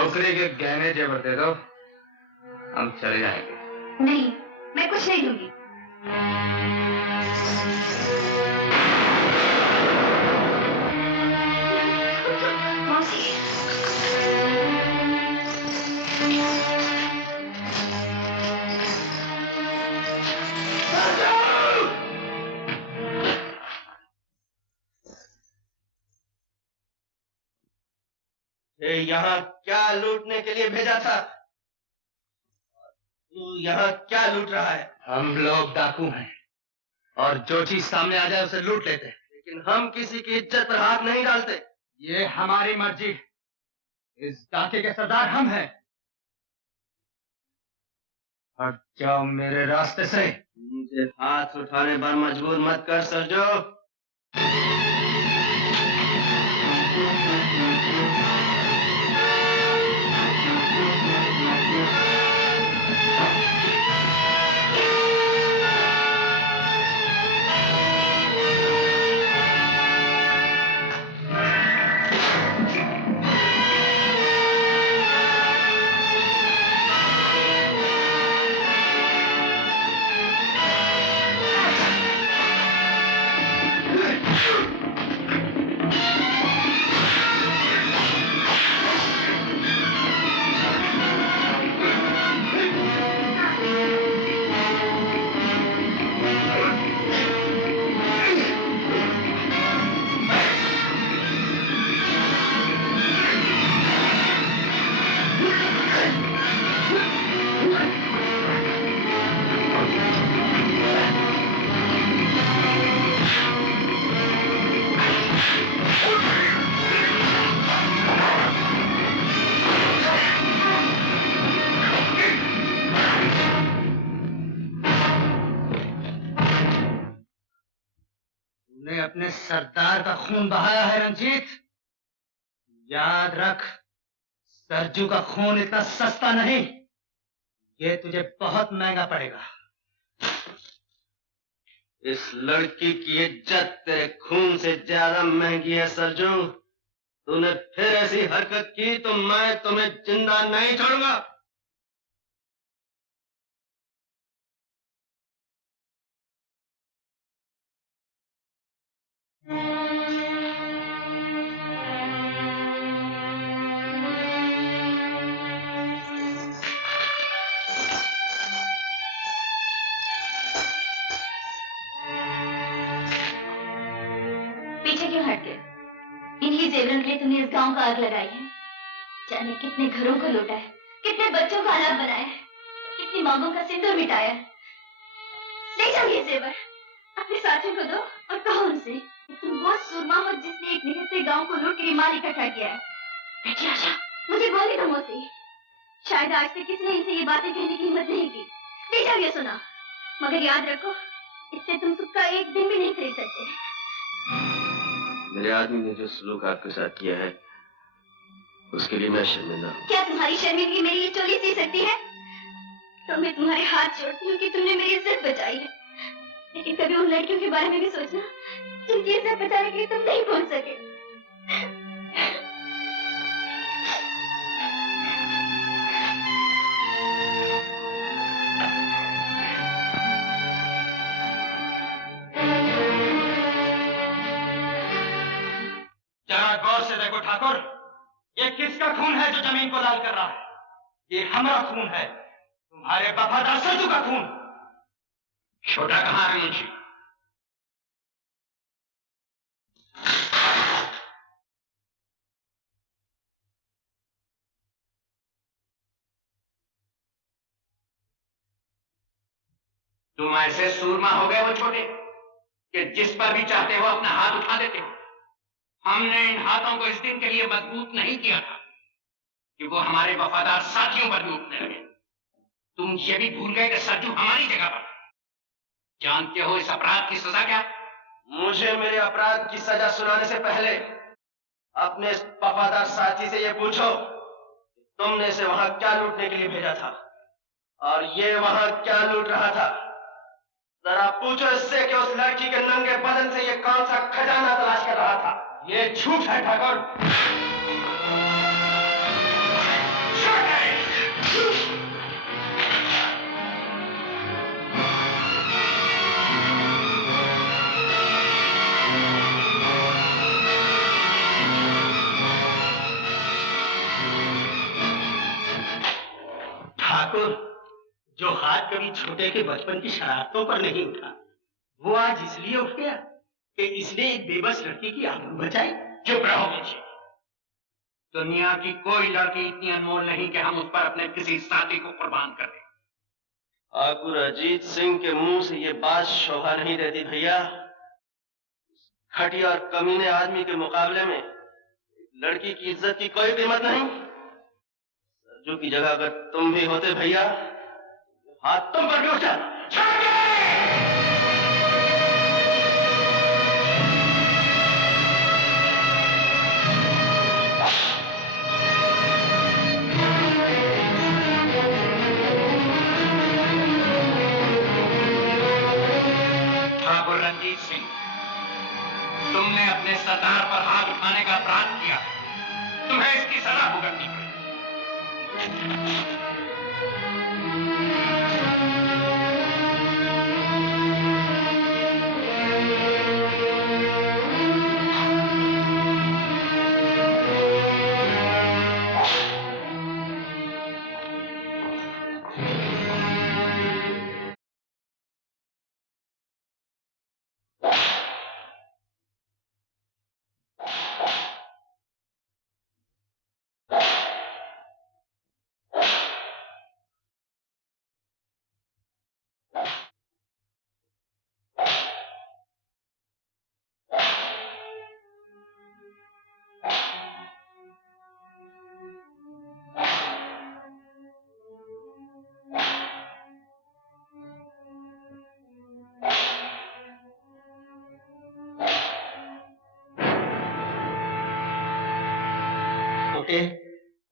छोकरे के गहने जेवर दे दो, हम चले जाएंगे। नहीं, मैं कुछ नहीं दूंगी। मौसी, यहाँ क्या लूटने के लिए भेजा था? तू यहाँ क्या लूट रहा है? हम लोग डाकू हैं और जो चीज सामने आ जाए उसे लूट लेते हैं, लेकिन हम किसी की इज्जत पर हाथ नहीं डालते। ये हमारी मर्जी। इस डाके के सरदार हम हैं। हट जाओ मेरे रास्ते से। मुझे हाथ उठाने पर मजबूर मत कर सरजो। अपने सरदार का खून बहाया है रंजीत। याद रख, सरजू का खून इतना सस्ता नहीं, ये तुझे बहुत महंगा पड़ेगा। इस लड़की की इज्जत तेरे खून से ज्यादा महंगी है सरजू। तूने फिर ऐसी हरकत की तो मैं तुम्हें जिंदा नहीं छोड़ूंगा। पीछे क्यों हट गए? इन्हीं जेवरों के लिए तुमने इस गांव का आग लगाई है। जाने कितने घरों को लूटा है, कितने बच्चों का अनाथ बनाया है, कितनी मांगों का सिंदूर मिटाया है। ले जाओ ये जेवर, अपने साथियों को दो और कहो उनसे तुम वो सूरमा हो जिसने एक निहत्थे से गांव को लूट कर माल इकट्ठा किया है। बेटी आशा, मुझे बोलने दो मौसी। शायद आज तक किसी ने इनसे ये बातें कहने की हिम्मत नहीं की। ले जाओ ये सुना, मगर याद रखो इससे तुम सुख का एक दिन भी नहीं खरीद सकते। मेरे आदमी ने जो सलूक आपके साथ किया है उसके लिए मैं शर्मिंदा हूँ। क्या तुम्हारी शर्मिंदगी मेरी ये चोली सी सकती है? तो मैं तुम्हारे हाथ जोड़ती हूँ कि तुमने मेरी इज्जत बचाई है, लेकिन कभी उन लड़कियों के बारे में भी सोचना जिनकी इज्जत बचाने के लिए तुम नहीं पहुंच सके। जरा गौर से देखो ठाकुर, ये किसका खून है जो जमीन को लाल कर रहा है? ये हमारा खून है, तुम्हारे वफादार सरजू का खून। छोटा कहाँ है मुंशी? तुम ऐसे सूरमा हो गए वो छोटे कि जिस पर भी चाहते हो अपना हाथ उठा देते हो। हमने इन हाथों को इस दिन के लिए मजबूत नहीं किया था कि वो हमारे वफादार साथियों पर भी उठने लगे। तुम ये भी भूल गए कि सरजू हमारी जगह पर। जानते हो इस अपराध की सजा क्या? मुझे मेरे अपराध की सजा सुनाने से पहले अपने इस वफादार साथी से ये पूछो तुमने इसे वहां क्या लूटने के लिए भेजा था और ये वहां क्या लूट रहा था। जरा पूछो इससे कि उस लड़की के नंगे बदन से ये कौन सा खजाना तलाश कर रहा था। ये झूठ है ठाकुर। हाथ कभी छोटे के बचपन की शरारतों पर नहीं उठा। वो आज इसलिए उठ गया कि इसने एक बेबस लड़की की आबरू बचाई। चुप रहो मुंशी। दुनिया की कोई लड़की इतनी अनमोल नहीं कि हम उस पर अपने किसी साथी को कुर्बान कर दें। ठाकुर अजीत सिंह के मुंह से ये बात शोभा नहीं देती भैया। घटिया और कमीने आदमी के मुकाबले में लड़की की इज्जत की कोई कीमत नहीं। सरजू की जगह अगर तुम भी होते भैया, हाथ तुम पर भी उठा। ठाकुर रंजीत सिंह, तुमने अपने सरदार पर हाथ उठाने का अपराध किया है। तुम्हें इसकी सजा भुगतनी पड़ेगी।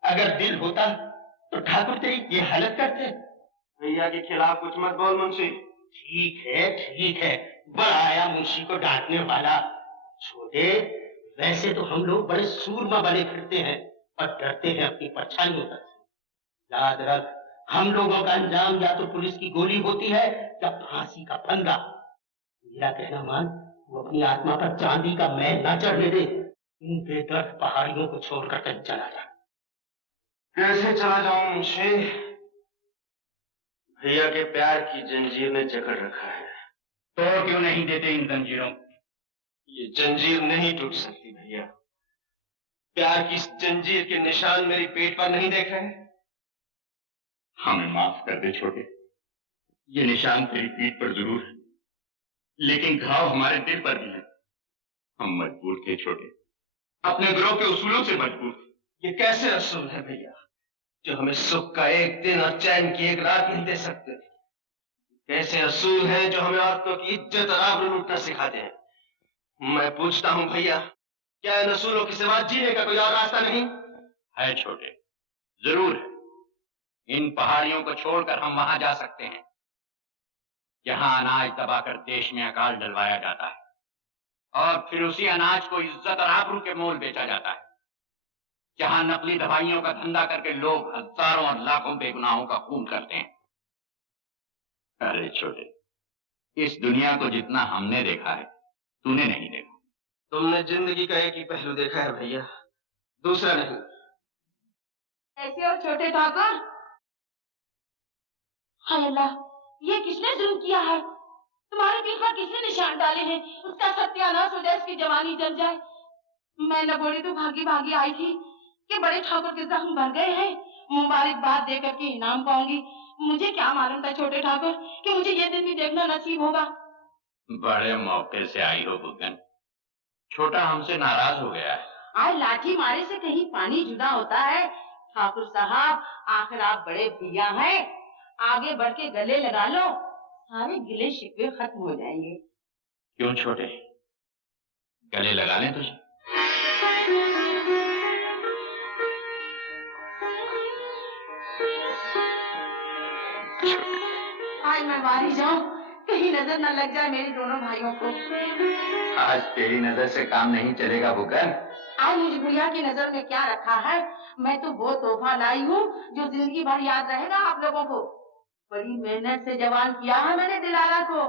अगर दिल होता तो ठाकुर तेरी ये हालत करते। भैया के खिलाफ कुछ मत बोल मुंशी। ठीक है, बड़ा आया मुंशी को डांटने वाला। छोटे, वैसे तो हम लोग बड़े सूरमा बने फिरते हैं और डरते हैं अपनी परछाइयों तक से। याद रख, हम लोगों का अंजाम या तो पुलिस की गोली होती है या फांसी का फंदा। मेरा कहना मान, वो अपनी आत्मा पर चांदी का मैल ना चढ़ने दे। इन बेदर्द पहाड़ियों को छोड़कर कहीं चला जा। कैसे चला जाऊं मुंशी? भैया के प्यार की जंजीर ने जकड़ रखा है। तोड़ क्यों नहीं देते इन जंजीरों? ये जंजीर नहीं टूट सकती भैया। प्यार की इस जंजीर के निशान मेरी पेट पर नहीं देख रहे? हमें माफ कर दे छोटे। ये निशान तेरी पीठ पर जरूर है, लेकिन घाव हमारे दिल पर भी है। हम मजबूर थे छोटे, अपने गिरोह के उसूलों से मजबूर थे। ये कैसे असूल है भैया, जो हमें सुख का एक दिन और चैन की एक रात नहीं दे सकते? कैसे असूल हैं जो हमें औरतों की इज्जत और आबरू लूटना सिखाते हैं? मैं पूछता हूं भैया, क्या इन असूलों के सिवा जीने का कोई और रास्ता नहीं है? छोटे, जरूर है। इन पहाड़ियों को छोड़कर हम वहां जा सकते हैं जहां अनाज दबाकर देश में अकाल डलवाया जाता है और फिर उसी अनाज को इज्जत और आबरू के मोल बेचा जाता है। जहां नकली दवाइयों का धंधा करके लोग हजारों और लाखों बेगुनाहों का खून करते हैं। अरे छोटे, इस दुनिया को जितना हमने देखा है, तूने नहीं देखा। तुमने जिंदगी का एक ही पहलू देखा है भैया, दूसरा नहीं। ऐसे और छोटे ठाकुर, हाय अल्लाह, ये किसने जुल्म किया है? तुम्हारे दिल पर किसने निशान डाले हैं? उसका सत्यानाश हो जाए, उसकी जवानी जल जाए। मैं लगोड़ी तो भागी भागी आई थी कि बड़े ठाकुर के जख्म भर गए हैं, मुबारकबाद देकर के इनाम पाऊंगी। मुझे क्या मालूम था छोटे ठाकुर कि मुझे ये दिन भी देखना नसीब होगा। बड़े मौके से आई हो बुगन। छोटा हमसे नाराज हो गया है। आज लाठी मारे से कहीं पानी जुदा होता है। ठाकुर साहब, आखिर आप बड़े भैया हैं, आगे बढ़ के गले लगा लो, सारे गिले शिकवे खत्म हो जाएंगे। क्यों छोटे, गले लगा लें तुझे? आज मैं बाहर जाऊं, कहीं नजर न लग जाए मेरे दोनों भाइयों को। आज तेरी नजर से काम नहीं चलेगा बुगन। आज मुझे भैया की नजर में क्या रखा है? मैं तो वो तोहफा लाई हूँ जो जिंदगी भर याद रहेगा आप लोगों को। बड़ी मेहनत से जवान किया है मैंने दिलारा को।